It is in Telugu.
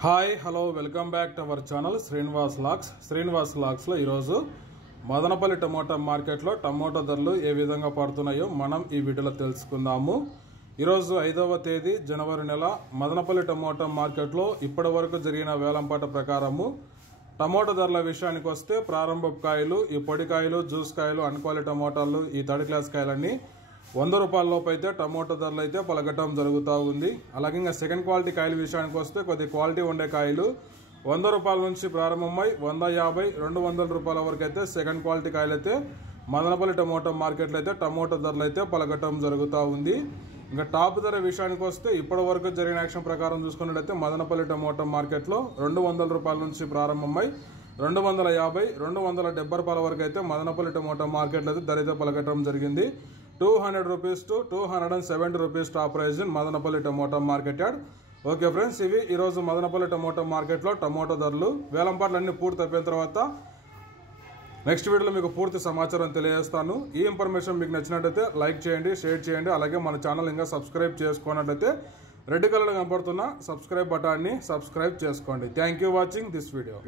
Hi hello welcome back to our channel Srinivas lakhs లో ఈరోజు మదనపల్లి టమోటా మార్కెట్లో టమోటా ధరలు ఏ విధంగా పడుతున్నాయో మనం ఈ వీడియోలో తెలుసుకుందాము। ఈరోజు 5వ తేదీ జనవరి నెల మదనపల్లి టమోటా మార్కెట్లో ఇప్పటి వరకు జరిగిన వేలంపాట ప్రకారము టమోటా ధరల విషయానికి వస్తే ప్రారంభపు కాయలు, ఈ పొడి కాయలు, జ్యూస్ కాయలు, అన్క్వాలిటీ టమోటాలు, ఈ థర్డ్ క్లాస్ కాయలన్నీ 100 రూపాయల లోపు అయితే టమోటా ధరలు అయితే పలకటం జరుగుతూ ఉంది। అలాగే ఇంకా సెకండ్ క్వాలిటీ కాయల విషయానికి వస్తే కొద్ది క్వాలిటీ ఉండే కాయలు 100 రూపాయల నుంచి ప్రారంభమై 150, 200 రూపాయల వరకు అయితే సెకండ్ క్వాలిటీ కాయలు అయితే మదనపల్లి టమోటా మార్కెట్లో అయితే టమోటా ధరలు అయితే పలకటం జరుగుతూ ఉంది। ఇంకా టాప్ ధర విషయానికి వస్తే ఇప్పటి వరకు జరిగిన యాక్షన్ ప్రకారం చూసుకున్నట్లయితే మదనపల్లి టమోటా మార్కెట్లో 200 రూపాయల నుంచి ప్రారంభమై 250, 270 రూపాయల వరకు అయితే మదనపల్లి టమోటా మార్కెట్లో అయితే ధర అయితే పలకటం జరిగింది। 200 rupees to 270 rupees top price in Madanapalle tomato market yard. Okay friends, ఇవి ఈరోజు మదనపల్లి టమోటా మార్కెట్లో టమోటా ధరలు। వేలంపాట్లు అన్ని పూర్తి అయిపోయిన తర్వాత నెక్స్ట్ వీడియోలో మీకు పూర్తి సమాచారం తెలియజేస్తాను। ఈ ఇన్ఫర్మేషన్ మీకు నచ్చినట్లయితే లైక్ చేయండి, షేర్ చేయండి। అలాగే మన ఛానల్ ఇంకా సబ్స్క్రైబ్ చేసుకున్నట్లయితే రెడ్ కలర్ కనపడుతున్న సబ్స్క్రైబ్ బటన్ని సబ్స్క్రైబ్ చేసుకోండి। Thank you watching this video.